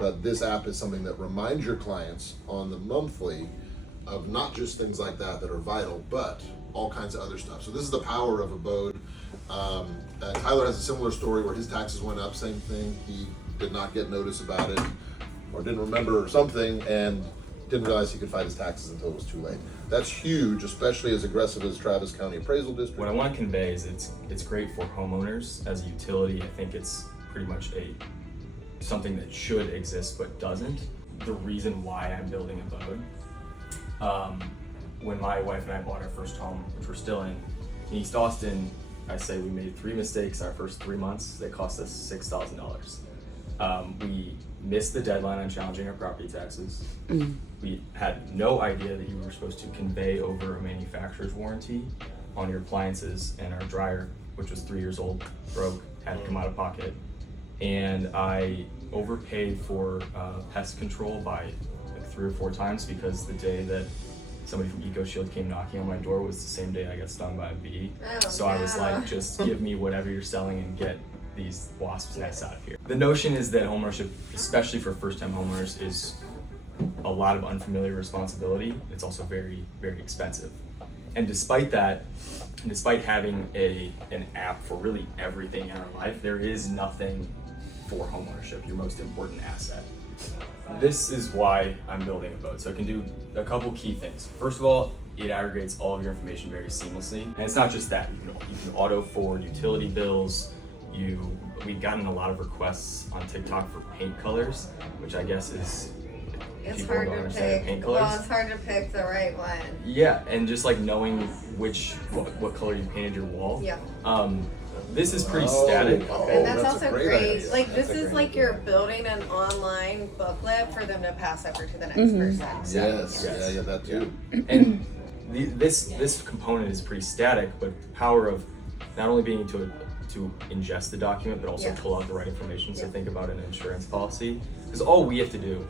But this app is something that reminds your clients on the monthly of not just things like that that are vital, but all kinds of other stuff. So this is the power of Abode. Tyler has a similar story where his taxes went up, same thing. He did not get notice about it or didn't remember something and didn't realize he could fight his taxes until it was too late. That's huge, especially as aggressive as Travis County Appraisal District. What I want to convey is it's great for homeowners as a utility. I think it's pretty much something that should exist but doesn't. The reason why I'm building Abode, when my wife and I bought our first home, which we're still in East Austin, I say we made 3 mistakes our first 3 months. They cost us $6,000. We missed the deadline on challenging our property taxes. We had no idea that you were supposed to convey over a manufacturer's warranty on your appliances, and our dryer, which was 3 years old, broke, had to come out of pocket. And I overpaid for pest control by like 3 or 4 times, because the day that somebody from EcoShield came knocking on my door was the same day I got stung by a bee. So I was like, just give me whatever you're selling and get these wasps' nests out of here. The notion is that homeownership, especially for first-time homeowners, is a lot of unfamiliar responsibility. It's also very, very expensive. And despite that, despite having an app for really everything in our life, there is nothing for homeownership, your most important asset. This is why I'm building Abode. So it can do a couple key things. First of all, it aggregates all of your information very seamlessly. And it's not just that, you can auto forward utility bills. We've gotten a lot of requests on TikTok for paint colors, which I guess is, it's hard to pick. Paint colors. Well, it's hard to pick the right one. Yeah, and just like knowing what color you painted your wall. Yeah. This is pretty static. And that's also great. Idea. Like, this is like you're building an online booklet for them to pass over to the next person. Yes, yeah, that too. And this component is pretty static, but the power of not only being to ingest the document, but also pull out the right information. So think about an insurance policy, because all we have to do,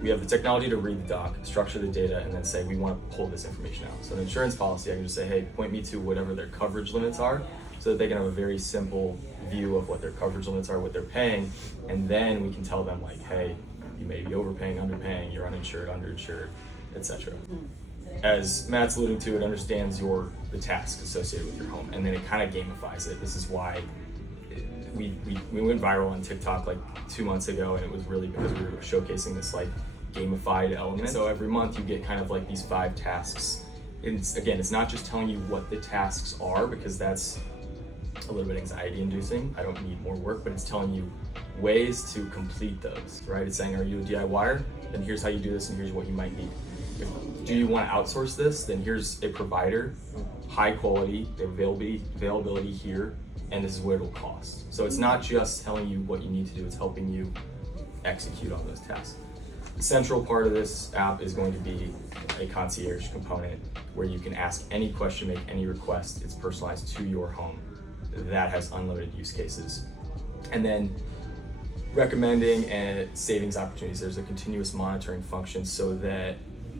we have the technology to read the doc, structure the data, and then say we want to pull this information out. So an insurance policy, I can just say, hey, point me to whatever their coverage limits are, so that they can have a very simple view of what their coverage limits are, what they're paying, and then we can tell them like, hey, you may be overpaying, underpaying, you're uninsured, underinsured, etc. As Matt's alluding to, it understands the tasks associated with your home, and then it kind of gamifies it. This is why we went viral on TikTok like 2 months ago, and it was really because we were showcasing this like gamified element. So every month you get kind of like these 5 tasks. It's not just telling you what the tasks are, because that's a little bit anxiety inducing. I don't need more work, but it's telling you ways to complete those, right? It's saying, are you a DIYer? Then here's how you do this, and here's what you might need. Do you want to outsource this? Then here's a provider, high quality, availability here, and this is what it'll cost. So it's not just telling you what you need to do, it's helping you execute on those tasks. The central part of this app is going to be a concierge component where you can ask any question, make any request. It's personalized to your home. That has unlimited use cases. And then recommending and savings opportunities. There's a continuous monitoring function so that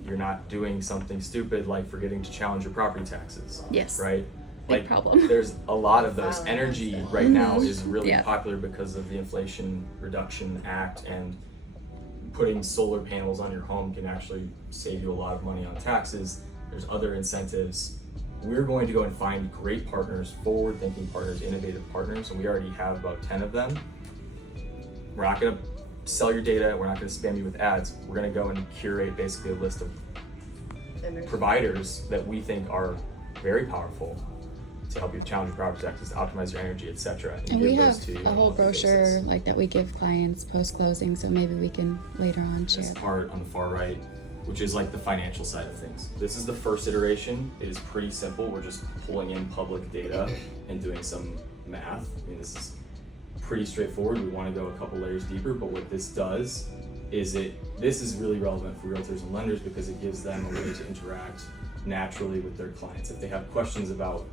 you're not doing something stupid like forgetting to challenge your property taxes. Yes. Right? Big problem. There's a lot of those. Wow. Energy right now is really Yeah. popular because of the Inflation Reduction Act, and putting solar panels on your home can actually save you a lot of money on taxes. There's other incentives. We're going to go and find great partners, forward-thinking partners, innovative partners, and we already have about 10 of them. We're not going to sell your data. We're not going to spam you with ads. We're going to go and curate basically a list of providers that we think are very powerful to help you challenge your property taxes, optimize your energy, etc. And we have a whole brochure like that we give clients post-closing, so maybe we can later on share. This part on the far right, which is like the financial side of things. This is the first iteration. It is pretty simple. We're just pulling in public data and doing some math. I mean, this is pretty straightforward. We want to go a couple layers deeper, but what this does is this is really relevant for realtors and lenders because it gives them a way to interact naturally with their clients. If they have questions about,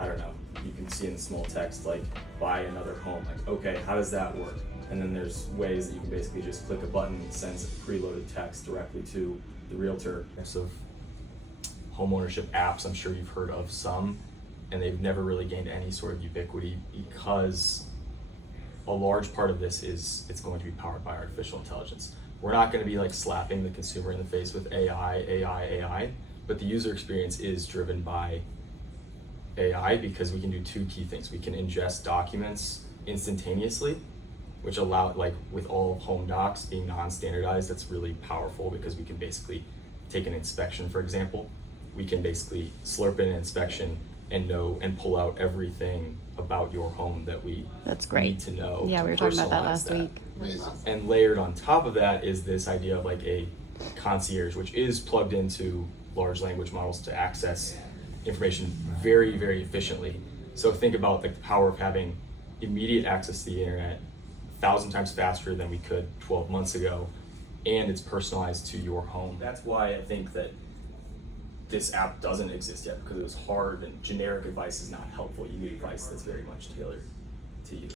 I don't know, you can see in the small text, like buy another home, like, okay, how does that work? And then there's ways that you can basically just click a button and sends a preloaded text directly to the realtor. So homeownership apps, I'm sure you've heard of some, and they've never really gained any sort of ubiquity because a large part of this is it's going to be powered by artificial intelligence. We're not going to be like slapping the consumer in the face with AI, but the user experience is driven by AI because we can do two key things. We can ingest documents instantaneously, which allow, like with all home docs being non-standardized, that's really powerful because we can basically take an inspection, for example. We can basically slurp in an inspection and know and pull out everything about your home that we That's great. need to know. Yeah, to we were talking about that personalize last week. Amazing. And layered on top of that is this idea of like a concierge, which is plugged into large language models to access information very, very efficiently. So think about like the power of having immediate access to the internet 1,000 times faster than we could 12 months ago, and it's personalized to your home. That's why I think that this app doesn't exist yet, because it was hard and generic advice is not helpful. You need advice that's very much tailored to you.